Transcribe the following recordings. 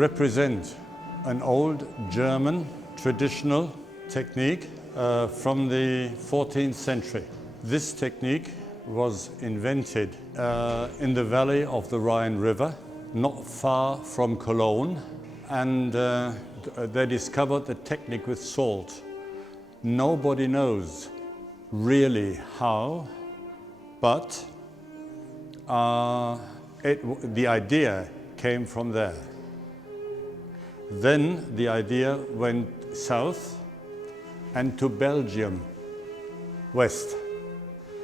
represent an old German traditional technique from the 14th century. This technique was invented in the valley of the Rhine River, not far from Cologne, and they discovered the technique with salt. Nobody knows really how, but the idea came from there. Then the idea went south and to Belgium, west.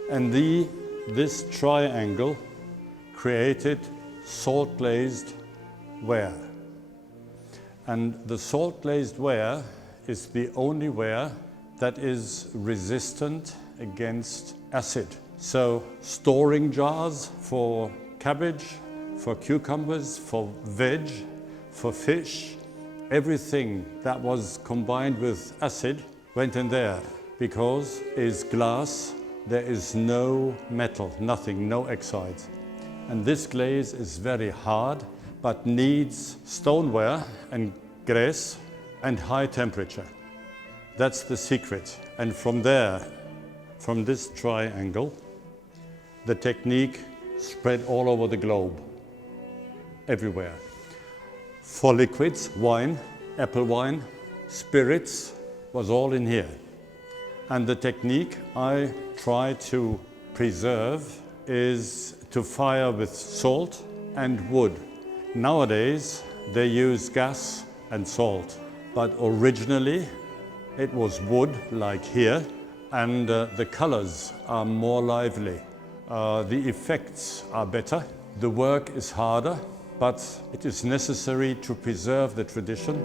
And this triangle created salt-glazed ware. And the salt-glazed ware is the only ware that is resistant against acid. So storing jars for cabbage, for cucumbers, for veg, for fish, everything that was combined with acid went in there because it's glass, there is no metal, nothing, no oxides. And this glaze is very hard, but needs stoneware and grass and high temperature. That's the secret. And from there, from this triangle, the technique spread all over the globe, everywhere. For liquids, wine, apple wine, spirits, was all in here. And the technique I try to preserve is to fire with salt and wood. Nowadays, they use gas and salt, but originally it was wood, like here, and the colors are more lively. The effects are better. The work is harder, but it is necessary to preserve the tradition.